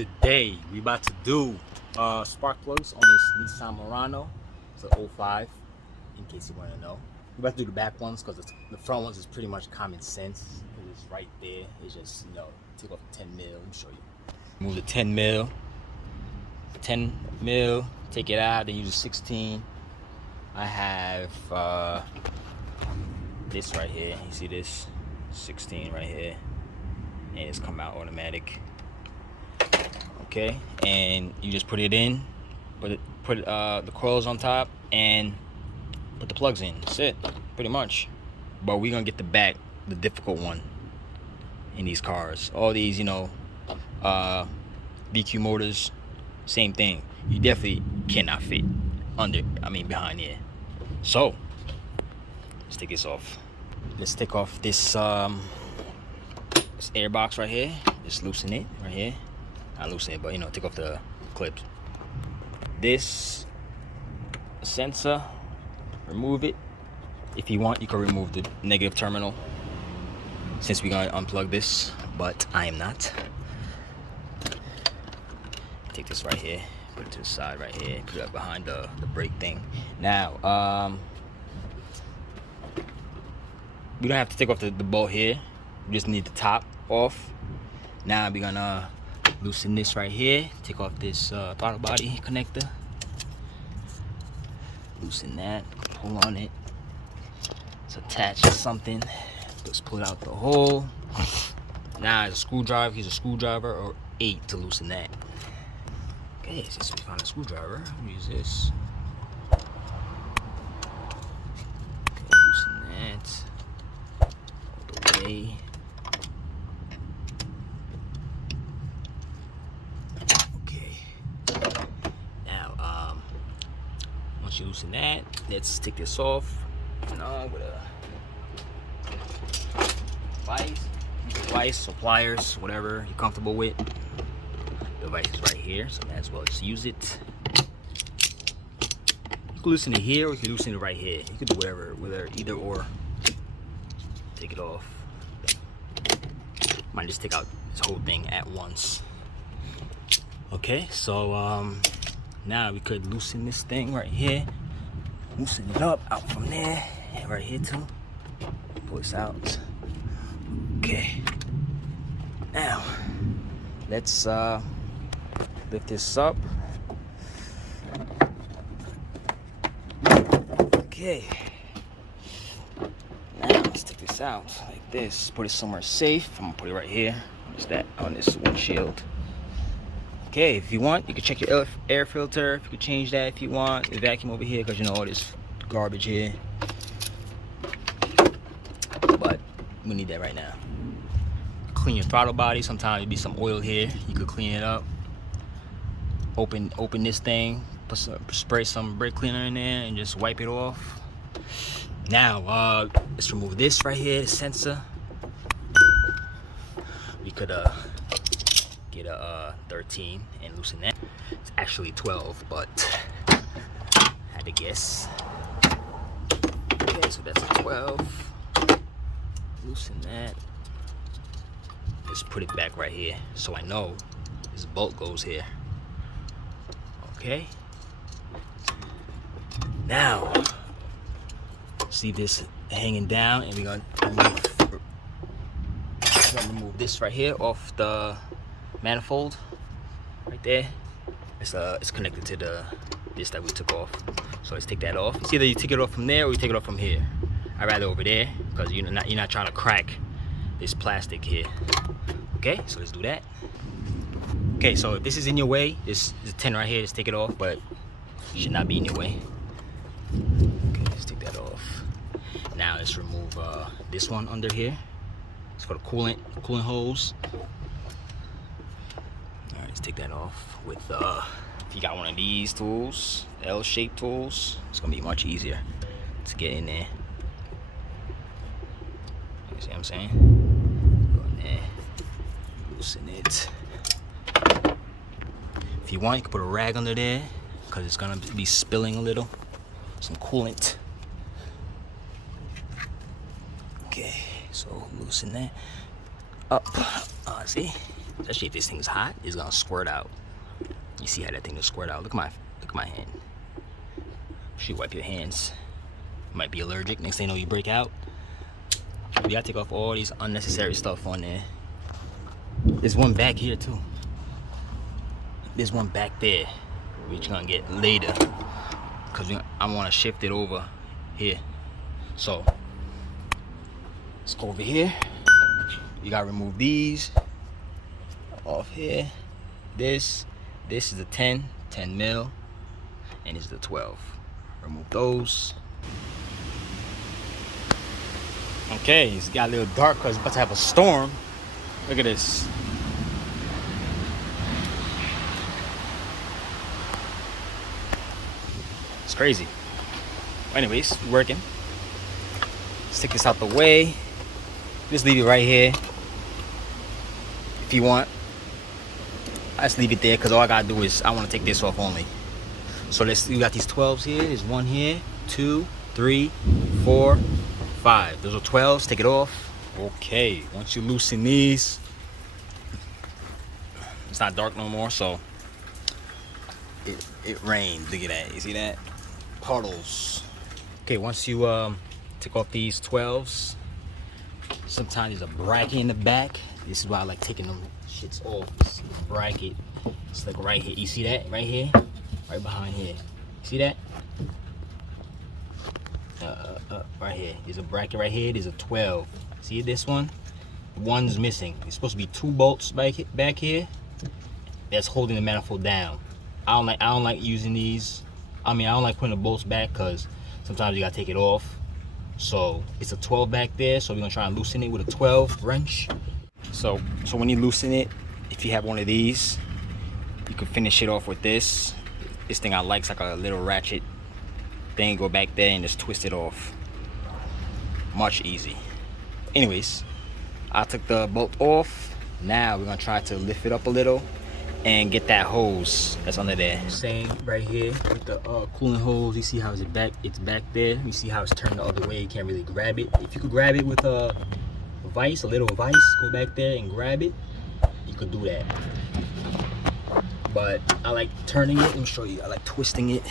Today we about to do spark plugs on this Nissan Murano. It's an 05, in case you want to know. We're about to do the back ones because the front ones is pretty much common sense. It's right there. It's just, you know, take off 10 mil. Let me show you. Move the 10 mil. 10 mil. Take it out. Then use a 16. I have this right here. You see this? 16 right here. And it's come out automatic. Okay, and you just put it in, put the coils on top, and put the plugs in. That's it, pretty much. But we're gonna get the back, the difficult one, in these cars. All these, you know, VQ motors, same thing. You definitely cannot fit behind here. So let's take this off. Let's take off this this air box right here. Just loosen it right here. Not loosen it, but you know, take off the clips. This sensor, remove it. If you want, you can remove the negative terminal, since we're gonna unplug this, but I am not. Take this right here, put it to the side right here, put it behind the brake thing. Now, we don't have to take off the bolt here. We just need the top off. Now we're gonna loosen this right here. Take off this throttle body connector. Loosen that. Pull on it. It's attached to something. Just pull out the hole. Now it's a screwdriver. Use a screwdriver or 8 to loosen that. Okay, since we found a screwdriver, use this. Okay, loosen that. All the way. Once you loosen that, let's take this off. With a vise or pliers, whatever you're comfortable with. The vise is right here, so might as well just use it. You can loosen it here, or you can loosen it right here. You can do whatever, either or. Take it off. Might just take out this whole thing at once. Okay, so now we could loosen this thing right here. Loosen it up out from there. And right here too. Pull this out. Okay. Now, let's lift this up. Okay. Now let's take this out like this. Put it somewhere safe. I'm gonna put it right here. Just that on this windshield. Okay, if you want, you can check your air filter. You can change that if you want. The vacuum over here, because you know all this garbage here. But we need that right now. Clean your throttle body. Sometimes there'll be some oil here. You could clean it up. Open this thing. Spray some brake cleaner in there and just wipe it off. Now, let's remove this right here, the sensor. We could get a 13 and loosen that. It's actually 12, but I had to guess. Okay, so that's a 12. Loosen that. Just put it back right here, so I know this bolt goes here. Okay. Now, see this hanging down, and we're gonna remove this right here off the manifold right there. It's connected to this that we took off, so let's take that off. It's either you take it off from there or you take it off from here. I'd rather over there, because you're not trying to crack this plastic here. Okay, so let's do that. Okay, so if this is in your way, this is a 10 right here, just take it off, but it should not be in your way. Okay, let's take that off. Now let's remove this one under here. It's for the coolant hose. Let's take that off with if you got one of these tools, L-shaped tools, it's gonna be much easier to get in there. You see what I'm saying? Go in there, loosen it. If you want, you can put a rag under there, because it's gonna be spilling a little, some coolant. Okay, so loosen that up. See? Especially if this thing's hot, it's gonna squirt out. You see how that thing will squirt out? Look at my hand. You wipe your hands. You might be allergic. Next thing you know, you break out. We gotta take off all these unnecessary stuff on there. There's one back here too. There's one back there, which you're gonna get later, because I want to shift it over here. So let's go over here. You gotta remove these off here. This is the 10 mil, and this is the 12. Remove those. Okay, it's got a little dark because it's about to have a storm. Look at this. It's crazy. Anyways, working. Let's take this out the way. Just leave it right here if you want. I just leave it there because all I gotta do is I want to take this off only. So we got these 12s here. There's one here, 2, 3, 4, 5. Those are 12s. Take it off. Okay. Once you loosen these, it's not dark no more. So it rained. Look at that. You see that? Puddles. Okay. Once you take off these 12s, sometimes there's a bracket in the back. This is why I like taking them shits off. This bracket. It's like right here. You see that? Right here. Right behind here. See that? Right here. There's a bracket right here. There's a 12. See this one? One's missing. It's supposed to be 2 bolts back here. That's holding the manifold down. I don't like using these. I don't like putting the bolts back because sometimes you gotta take it off. So it's a 12 back there. So we're gonna try and loosen it with a 12 wrench. So when you loosen it, if you have one of these, you can finish it off with this. This thing I like is like a little ratchet thing. Go back there and just twist it off. Much easy. Anyways, I took the bolt off. Now we're gonna try to lift it up a little and get that hose that's under there. Same right here with the coolant hose. You see how it's back there. You see how it's turned the other way. You can't really grab it. If you could grab it with a vise, a little vise, go back there and grab it, you could do that. But I like turning it. Let me show you. I like twisting it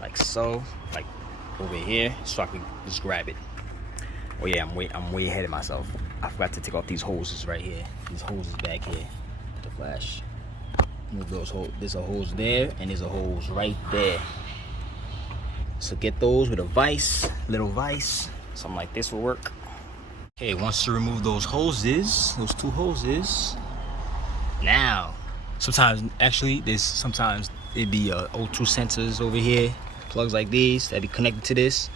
like so, like over here, so I can just grab it. Oh yeah, I'm way ahead of myself. I forgot to take off these hoses right here. These hoses back here. The flash. Move those hoses. There's a hose there, and there's a hose right there. So get those with a vise, little vise. Something like this will work. Okay, once you remove those hoses, those 2 hoses, now. Sometimes it'd be O2 sensors over here, plugs like these that be connected to this.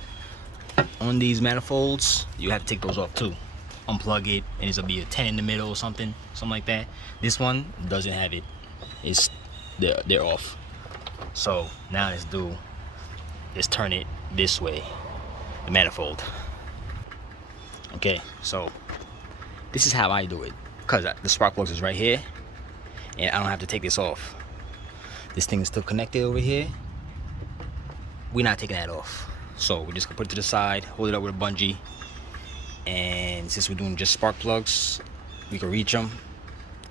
On these manifolds, you have to take those off too. Unplug it, and it's gonna be a 10 in the middle or something like that. This one doesn't have it. They're off. So now let's turn it this way, the manifold. Okay, so this is how I do it, because the spark plugs is right here. And I don't have to take this off. This thing is still connected over here. We're not taking that off. So we're just gonna put it to the side, hold it up with a bungee. And since we're doing just spark plugs, we can reach them.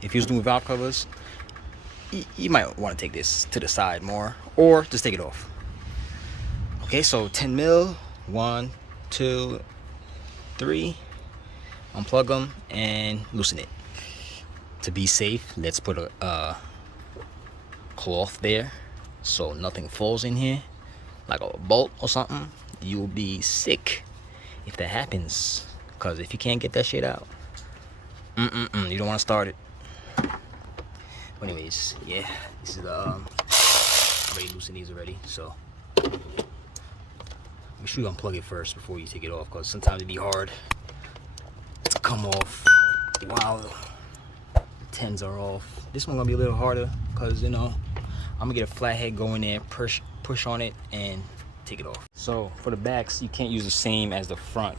If you're doing valve covers, you might want to take this to the side more, or just take it off. Okay, so 10 mil, 1, 2, 3. Unplug them and loosen it. To be safe, let's put a cloth there so nothing falls in here, like a bolt or something. You'll be sick if that happens, because if you can't get that shit out, you don't want to start it. But anyways, yeah, this is the I already loosened these already, so make sure you unplug it first before you take it off, because sometimes it'd be hard to come off while 10s are off. This one gonna be a little harder because I'm gonna get a flathead, go in there, push on it, and take it off. So for the backs, you can't use the same as the front.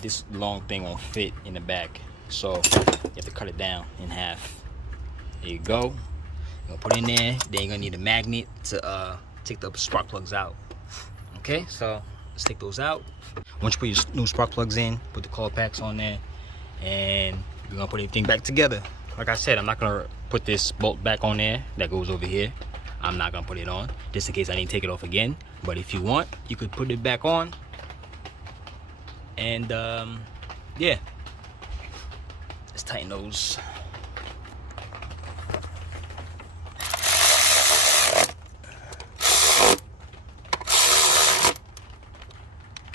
This long thing won't fit in the back, so you have to cut it down in half. There you go. You're gonna put it in there. Then you're gonna need a magnet to take the spark plugs out. Okay, so let's take those out. Once you put your new spark plugs in, put the coil packs on there, and we're gonna put everything back together. Like I said, I'm not gonna put this bolt back on there that goes over here. I'm not gonna put it on just in case I need to take it off again. But if you want, you could put it back on. And yeah, let's tighten those.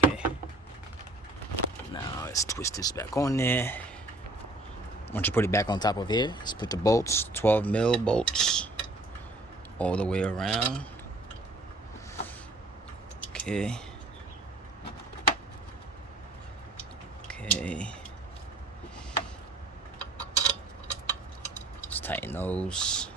Okay, now let's twist this back on there. Once you put it back on top of here, let's put the bolts, 12 mil bolts, all the way around. Okay. Okay. Let's tighten those.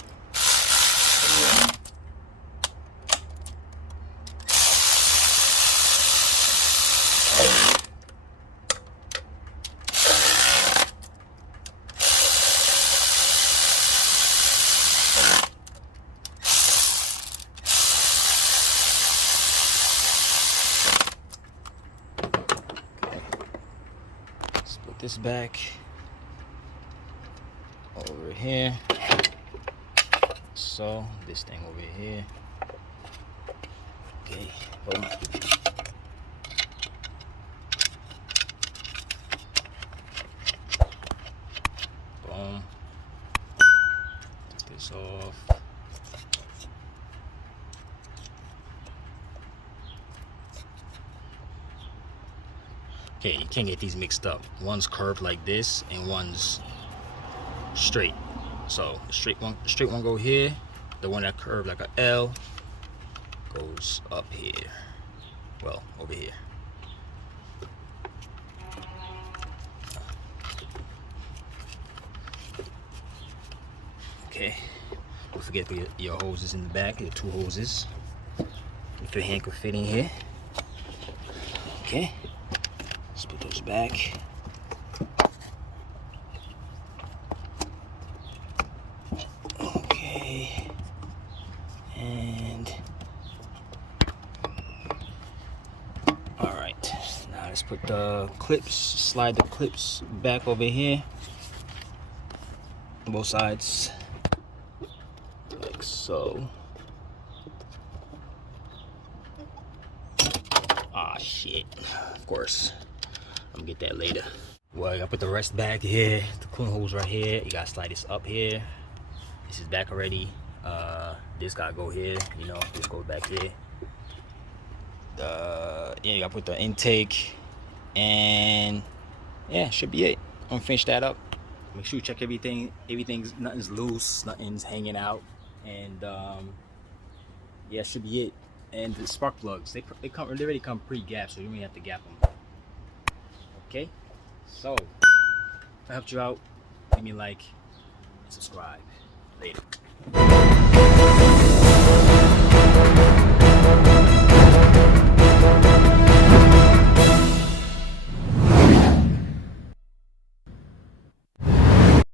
This back over here, so this thing over here. Okay, boom. Boom. Take this off. Okay, you can't get these mixed up. One's curved like this and one's straight. So the straight one go here. The one that curved like a L goes up here. Well, over here. Okay. Don't forget your hoses in the back. Your 2 hoses. If your hand could fit in here. Okay. Let's put those back. Okay. And all right. Now let's put the clips, slide the clips back over here. Both sides. Like so. Ah, shit. Of course. I'm gonna get that later. Well, I put the rest back here. The coolant hose right here. You gotta slide this up here. This is back already. This gotta go here. You know, this goes back here. Yeah, you gotta put the intake, and yeah, should be it. I'm gonna finish that up. Make sure you check everything. Nothing's loose. Nothing's hanging out, and yeah, should be it. And the spark plugs, they already come pre-gapped, so you don't even have to gap them. Okay, so if I helped you out, give me a like and subscribe. Later.